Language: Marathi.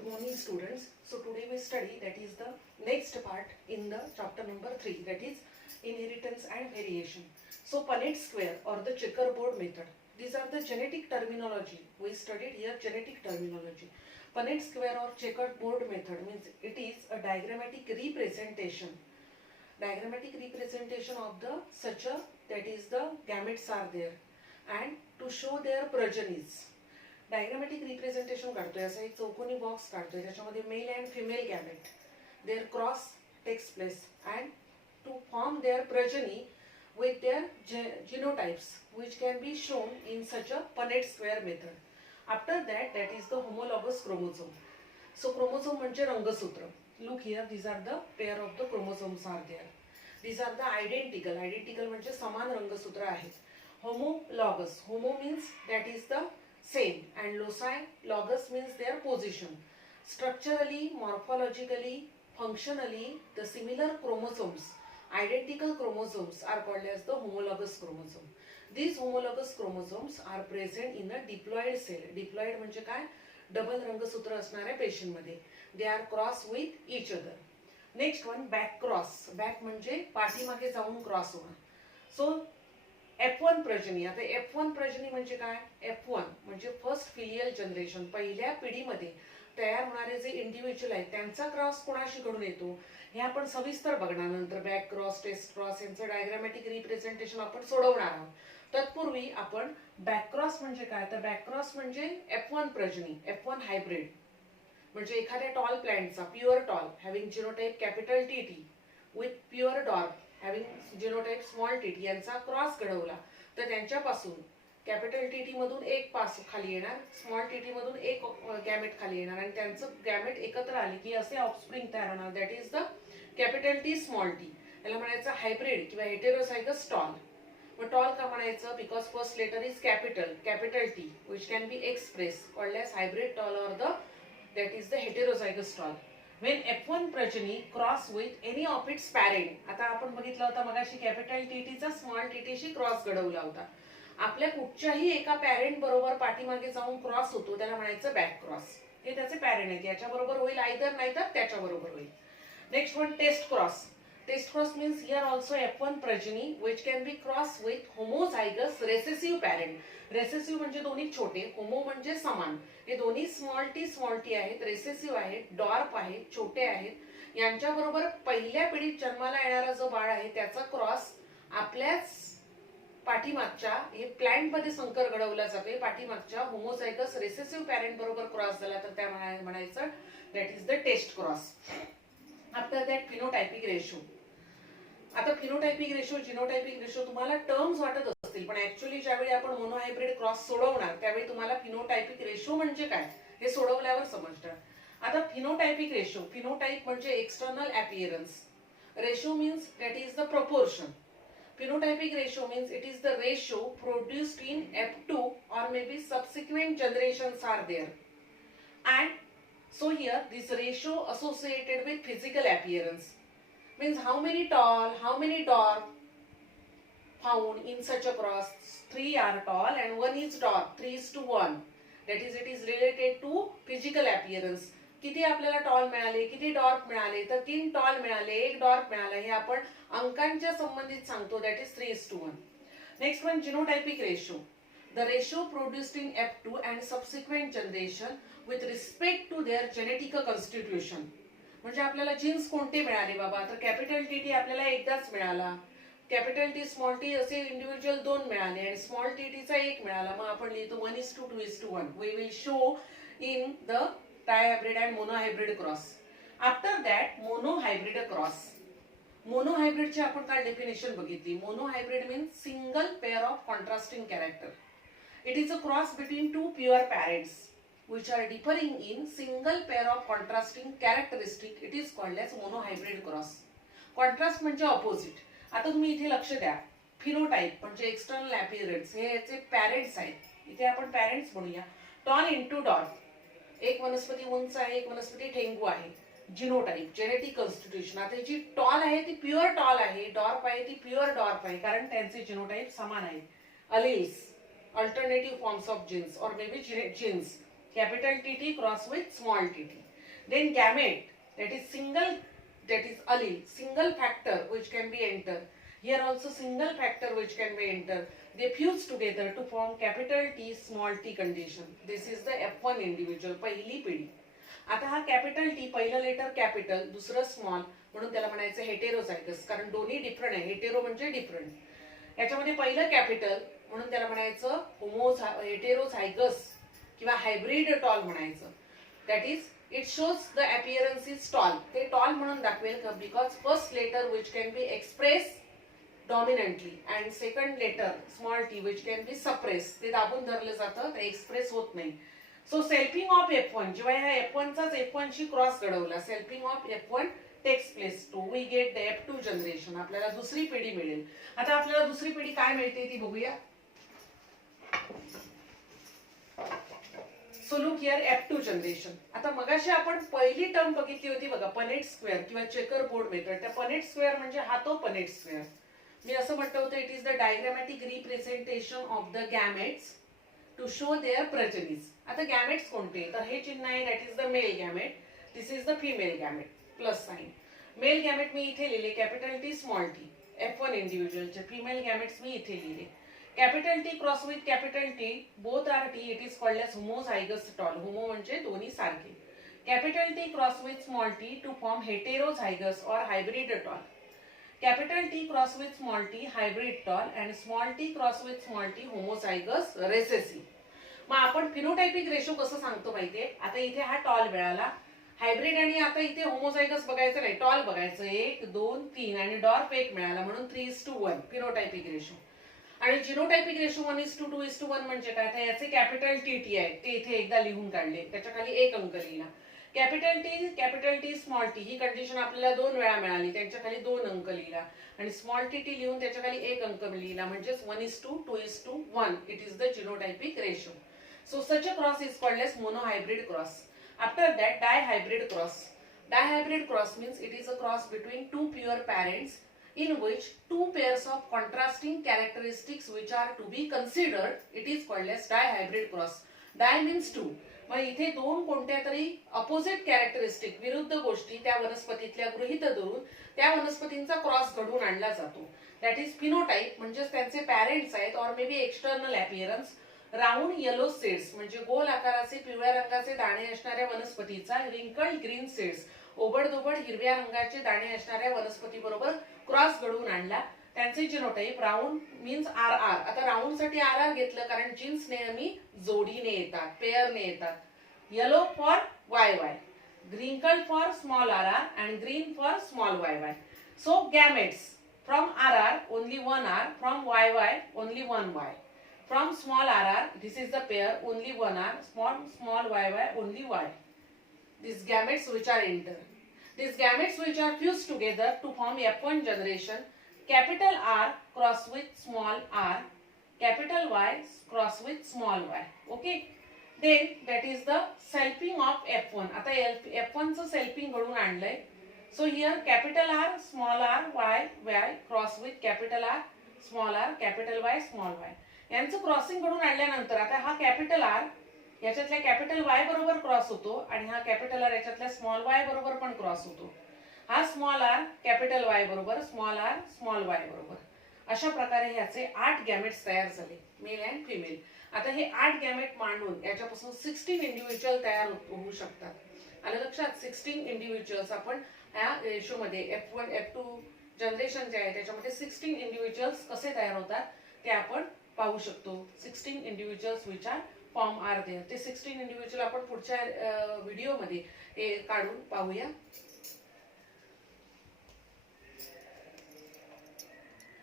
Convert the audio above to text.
Good morning students. So today we study that is the next part in the chapter number 3, that is inheritance and variation. So Punnett square or the checkerboard method. These are the genetic terminology. We studied here genetic terminology. Punnett square or checkerboard method means it is a diagrammatic representation. Diagrammatic representation of the such a that is the gametes are there and to show their progenies. Diagrammatic representation काढतोय, असा एक चौकोनी बॉक्स काढतोय, त्याच्यामध्ये male and female gamete their cross takes place and to form their progeny with their genotypes which can be shown in such a Punnett square method. After that is the homologous chromosome. So chromosome म्हणजे रंगसूत्र. Look here, these are the pair of the chromosomes are there. These are the identical. Identical म्हणजे समान रंगसूत्र आहेत. Homologous. Homo means that is the same and loci, logous means their position. Structurally, morphologically, functionally, the similar chromosomes, identical chromosomes are called as the homologous chromosome. These homologous chromosomes are present in a diploid cell. Diploid म्हणजे काय? डबल रंगसूत्र असणाऱ्या पेशींमध्ये. They are cross with each other. Next one, back cross. Back म्हणजे पाठीमागे जाऊन क्रॉस होणं. So F1 प्रजनी. आता F1 प्रजनी म्हणजे काय? F1 म्हणजे फर्स्ट फिलियल जनरेशन, पहिल्या पिढीमध्ये तयार होणारे जे इंडिव्हिज्युअल आहेत त्यांचा क्रॉस कोणाशी घडून येतो हे आपण सविस्तर बघणार नंतर. बॅक क्रॉस, टेस्ट क्रॉस यांचं डायग्रामॅटिक रिप्रेझेंटेशन आपण सोडवणार आहोत. तत्पूर्वी आपण बॅक क्रॉस म्हणजे काय, तर बॅक क्रॉस म्हणजे F1 प्रजनी, F1 हायब्रिड म्हणजे एखाद्या टॉल प्लांटचा pure tall having genotype capital T T with pure dwarf having genotype small t t यांचा क्रॉस घडवला तर त्यांच्यापासून कॅपिटल टीटी मधून एक पास खाली येणार, स्मॉल टीटी मधून एक गॅमेट खाली येणार आणि त्यांचं गॅमेट एकत्र आले की असे ऑफस्प्रिंग तयार होणार. That is the capital T small T. याला म्हणायचं हायब्रिड किंवा हेटेरोझायगस टॉल. मग टॉल का म्हणायचं? Because first letter is capital T which can be express called as hybrid tall or the that is the heterozygous tall. When F1 progeny cross with any of its parent. आता आपण बघितलं होतं मगाशी कॅपिटल टीटीचा स्मॉल टीटीशी क्रॉस घडवला होता. आपल्या कुठच्याही एका पॅरेंट बरोबर पाठीमागे जाऊन क्रॉस होतो त्याला म्हणायचं बॅक क्रॉस. हे त्याचे पॅरेंट आहेत, याच्या बरोबर होईल आयदर नाही तर त्याच्या बरोबर होईल. Next one, test cross. Test cross means here also F1 progeny which can be crossed with homozygous recessive parent. Recessive म्हणजे दोन्ही छोटे, होमो म्हणजे समान. हे दोन्ही स्मॉल टी आहेत, रेसेसिव्ह आहेत, डॉर्फ आहेत, छोटे आहेत. यांच्या बरोबर पहिल्या पिढीत जन्माला येणारा जो बाळ आहे त्याचा क्रॉस आपल्याच पाठीमागच्या हे प्लांट मध्ये संकर घडवला जातोय. पाठीमागच्या होमोझायगस रेसेसिव्ह पॅरेंट बरोबर क्रॉस झाला तर त्या म्हणायचं that is the test cross. After that phenotypic ratio. आता फिनोटायपिक रेशो, जिनोटायपिक रेशो तुम्हाला टर्म्स वाटत असतील पण ऍक्च्युअली ज्यावेळी आपण मोनोहायब्रिड क्रॉस सोडवणार त्यावेळी तुम्हाला फिनोटायपिक रेशो म्हणजे काय हे सोडवल्यावर समजणार. आता फिनोटायपिक रेशो, फिनोटाइप म्हणजे external appearance, ratio means that is the proportion. Phenotypic ratio means it is the ratio produced in F2 or maybe subsequent generations are there. And so here this ratio associated with physical appearance means how many tall, how many dwarf found in such a cross. 3 are tall and 1 is dwarf, 3:1. That is, it is related to physical appearance. किती आपल्याला टॉल मिळाले, किती डॉर्फ मिळाले, तर 3 टॉल मिळाले, 1 डॉर्फ मिळाला, हे आपण अंकांच्या संबंधित सांगतो. That is 3:1. Next one, genotypic ratio. The ratio produced in F2 and subsequent generation with respect to their genetic constitution. म्हणजे आपल्याला जीन्स कोणते मिळाले बाबा, तर कॅपिटल टी आपल्याला एकदाच मिळाला, कॅपिटल टी स्मॉल टी असे इंडिव्हिज्युअल 2 मिळाले आणि स्मॉल टीचा 1 मिळाला. मग आपण लिहितो 1:2, 2:1. We will show in the trihybrid and monohybrid cross. After that, monohybrid cross. Monohybrid ची आपण काय डेफिनेशन बघितली. Monohybrid means single pair of contrasting character. It is a cross between two pure parents which are differing in single pair of contrasting characteristic. It is called as monohybrid cross. Contrast म्हणजे opposite. आता तुम्ही इथे लक्ष द्या. फिनोटाइप म्हणजे एक्सटर्नल अपीअरन्स, हे याचे पॅरेंट्स आहेत. इथे आपण पॅरेंट्स म्हणूया. Tall into dwarf. एक वनस्पती उंच आहे, एक वनस्पती ठेंगू आहे. Genotype, genetic constitution. आता जी टॉल आहे ती प्युअर टॉल आहे, डॉर्फ आहे ती प्युअर डॉर्फ आहे कारण त्यांचे जिनोटाइप समान आहेत. Alleles, alternative forms of genes or may be genes. Capital T T cross with small t t. Then gamete, that is single, that is allele, single factor which can be entered. Here also single factor which can be entered. They fuse together to form capital T small t condition. This is the F1 individual, पहिली पिढी. आता हा कॅपिटल टी पहिलं लेटर कॅपिटल दुसरं स्मॉल म्हणून त्याला म्हणायचं हेटेरोझायगस, कारण दोन्ही डिफरंट आहे. हेटेरो म्हणजे डिफरंट. याच्यामध्ये पहिलं कॅपिटल म्हणून त्याला म्हणायचं हेटेरोझायगस किंवा हायब्रिड टॉल म्हणायचं. That is it shows the appearance is tall. ते टॉल म्हणून दाखवेल because first letter which can be express dominantly and second letter small t which can be suppress. ते दाबून धरलं जातं, ते एक्सप्रेस होत नाही. सो सेल्फिंग ऑफ F1, जेव्हा ह्या F1 चाच F1 शी क्रॉस घडवला, selfing of F1 takes place to we get the F2 generation. आपल्याला दुसरी पिढी मिळेल. आता आपल्याला दुसरी पिढी काय मिळते ती बघूया. So look here F2 generation. आता मगाशी आपण पहिली टर्म बघितली होती बघा, पनेट स्क्वेअर किंवा चेकर बोर्ड मेथड. त्या पनेट स्क्वेअर म्हणजे हा तो पनेट स्क्वेअर. मी असं म्हटलं होतं it is the diagrammatic representation of the gametes to show their progenies. आता गॅमेट्स कोणते, तर हे चिन्ह आहे, that is the male gamete, this is the female gamete, plus sign. Male gamete मी इथे लिहिले capital T small t, F1 इंडिव्हिज्युअलचे. फिमेल गॅमेट्स मी इथे लिहिले capital T cross with capital T, both are T, it is called as homozygous tall. Homo म्हणजे दोन्ही सारखे. Capital T cross with small t to form heterozygous or hybrid tall. Capital T cross with small t hybrid tall and small t cross with small t homozygous recessive. मग आपण फिनोटायपिक रेशो कसं सांगतो माहितीये. आता इथे हा टॉल मिळाला, हायब्रिड, आणि आता इथे होमोझायगस बघायचं नाही, टॉल बघायचं. 1 2 3 आणि डॉर्फ 1 मिळाला म्हणून 3:1 फिनोटायपिक रेशो. आणि जिनोटायपिक रेशो 1:2:1 म्हणजे काय, तर याचे कॅपिटल टी टी आहे ते इथे एकदा लिहून काढले, त्याच्या खाली एक अंक लिहिला. कॅपिटल टी स्मॉल टी ही कंडिशन आपल्याला 2 वेळा मिळाली, त्यांच्या खाली 2 अंक लिहिला. आणि स्मॉल टी टी लिहून त्याच्या खाली एक अंक लिहिला, म्हणजेच 1:2:1. It is the genotypic ratio. So such a cross is called as monohybrid cross. After that dihybrid cross. Dihybrid cross means it is a cross between two pure parents in which two pairs of contrasting characteristics which are to be considered, it is called as dihybrid cross. Di means two. मग इथे दोन कोणत्या तरी अपोजिट कॅरेक्टरिस्टिक, विरुद्ध गोष्टी त्या वनस्पतीतल्या गृहीत धरून त्या वनस्पतींचा क्रॉस घडवून आणला जातो. दॅट इज फिनोटाइप, म्हणजेच त्यांचे पॅरेंट्स आहेत, और मे बी external appearance. Round yellow seeds म्हणजे गोल आकाराचे पिवळ्या रंगाचे दाणे असणाऱ्या वनस्पतीचा रिंकल्ड ग्रीन सीड्स, ओबडधोबड हिरव्या रंगाचे दाणे असणाऱ्या वनस्पती बरोबर क्रॉस घडवून आणला. त्यांचे genotype round means R R. आता राऊंड साठी आर आर घेतलं कारण जीन्स नेहमी जोडीने येतात, पेअरने येतात. Yellow for Y Y, wrinkled for small r r and green for small y y. So gametes from R R only 1 R, from Y Y only 1 Y. From small rr, this is the pair, only 1 r, small yy, only y. These gametes which are entered. These gametes which are fused together to form F1 generation, capital R cross with small r, capital Y cross with small y. Okay. Then that is the selfing of F1. आता F1 चं selfing घडून आणलंय. So here capital R, small r, y cross with capital R, small r, capital Y, small y. यांचं क्रॉसिंग घडून आणल्यानंतर आता हा कॅपिटल आर याच्यातल्या कॅपिटल वाय बरोबर क्रॉस होतो आणि हा कॅपिटल आर याच्यातल्या स्मॉल वाय बरोबर पण क्रॉस होतो. हा स्मॉल आर कॅपिटल वाय बरोबर, स्मॉल आर स्मॉल वाय बरोबर. अशा प्रकारे ह्याचे 8 गॅमेट्स तयार झाले, मेल अँड फिमेल. आता हे 8 गॅमेट मांडून याच्यापासून 16 इंडिव्हिज्युअल तयार होऊ शकतात. आलं लक्षात. 16 इंडिव्हिज्युअल्स आपण ह्या रेशोमध्ये F1 F2 जनरेशन जे आहे त्याच्यामध्ये 16 इंडिव्हिज्युअल्स कसे तयार होतात ते आपण पाहू शकतो. 16 individuals which are form are there. ते 16 इंडिव्हिज्युअल आपण पुढच्या व्हिडिओमध्ये काढून पाहूया.